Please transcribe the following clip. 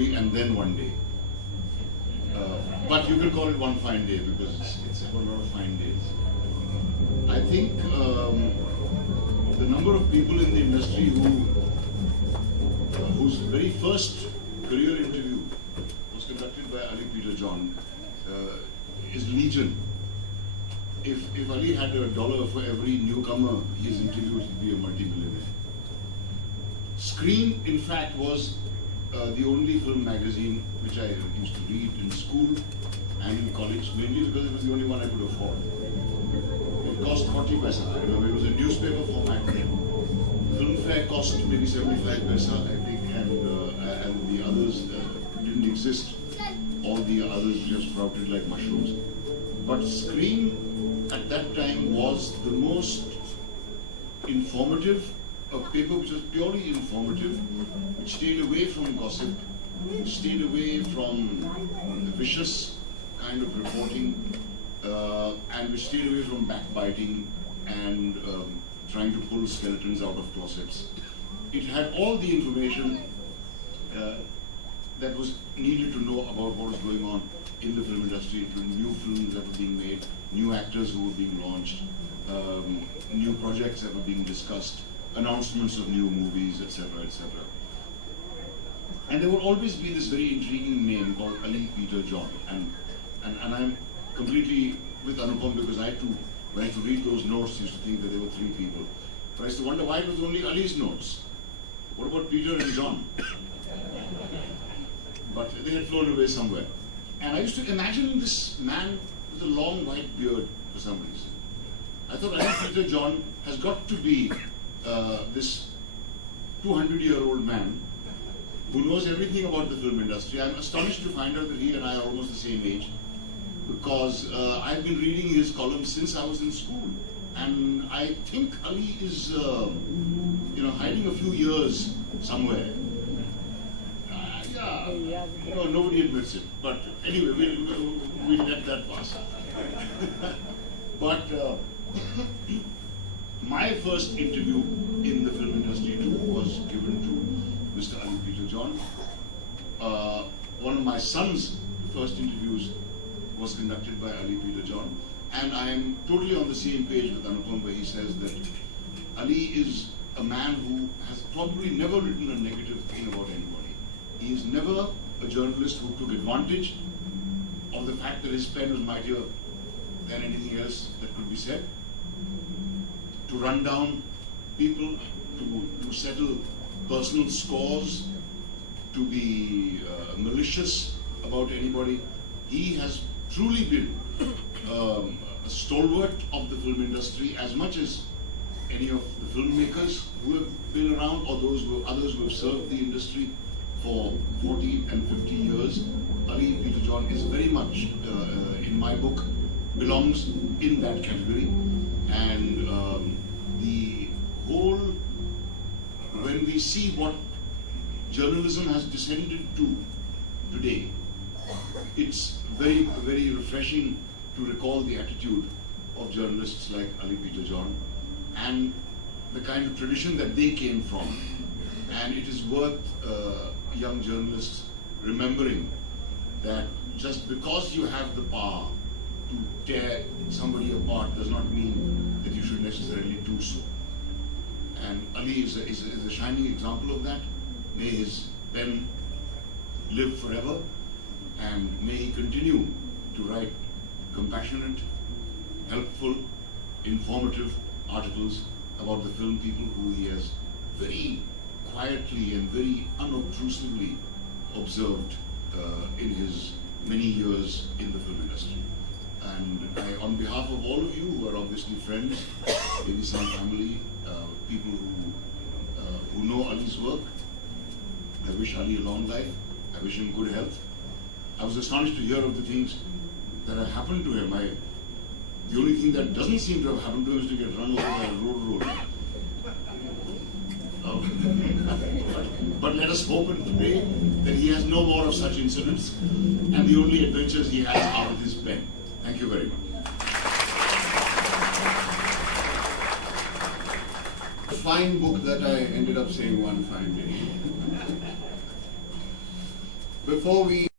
actually, and then one day. But you can call it one fine day because it's a lot of fine days. I think the number of people in the industry whose very first career interview was conducted by Ali Peter John is legion. If Ali had $1 for every newcomer he's interviewed, he'd be a multi-millionaire. Screen, in fact, was the only film magazine which I used to read in school and in college, mainly because it was the only one I could afford. It cost 40 paisa. I remember it was a newspaper format then. Film fare cost maybe 75 paisa, I think, and the others didn't exist. All the others just sprouted like mushrooms. But Screen at that time was the most informative, a paper which was purely informative, which stayed away from gossip, which stayed away from the vicious kind of reporting, and which stayed away from backbiting and trying to pull skeletons out of closets. It had all the information that was needed to know about what was going on in the film industry, new films that were being made, new actors who were being launched, new projects that were being discussed, announcements of new movies, etc., etc. And there would always be this very intriguing name called Ali Peter John. And I'm completely with Anupam because I too, when I used to read those notes, used to think that there were 3 people. But I used to wonder why it was only Ali's notes. What about Peter and John? But they had flown away somewhere. And I used to imagine this man with a long white beard for some reason. I thought Ali Peter John has got to be this 200-year-old man who knows everything about the film industry. I'm astonished to find out that he and I are almost the same age, because I've been reading his columns since I was in school. And I think Ali is hiding a few years somewhere. No, nobody admits it. But anyway, we'll let that pass. But my first interview in the film industry too was given to Mr. Ali Peter John. One of my son's first interviews was conducted by Ali Peter John. And I am totally on the same page with Anupam, where he says that Ali is a man who has probably never written a negative thing about anybody. He is never a journalist who took advantage of the fact that his pen was mightier than anything else that could be said, to run down people, to settle personal scores, to be malicious about anybody. He has truly been a stalwart of the film industry, as much as any of the filmmakers who have been around, or others who have served the industry for 40 and 50 years. Ali Peter John is very much, in my book, belongs in that category. And the whole, when we see what journalism has descended to today, it's very, very refreshing to recall the attitude of journalists like Ali Peter John and the kind of tradition that they came from. And it is worth young journalists remembering that just because you have the power to tear somebody apart does not mean that you should necessarily do so. And Ali is a shining example of that. May his pen live forever, and may he continue to write compassionate, helpful, informative articles about the film people who he has very quietly and very unobtrusively observed in his many years in the film industry. And I, on behalf of all of you who are obviously friends, maybe some family, people who know Ali's work, I wish Ali a long life. I wish him good health. I was astonished to hear of the things that have happened to him. The only thing that doesn't seem to have happened to him is to get run over by a road. But let us hope and pray that he has no more of such incidents, and the only adventures he has are with his pen. Thank you very much. A fine book that I ended up saying one fine day. Before we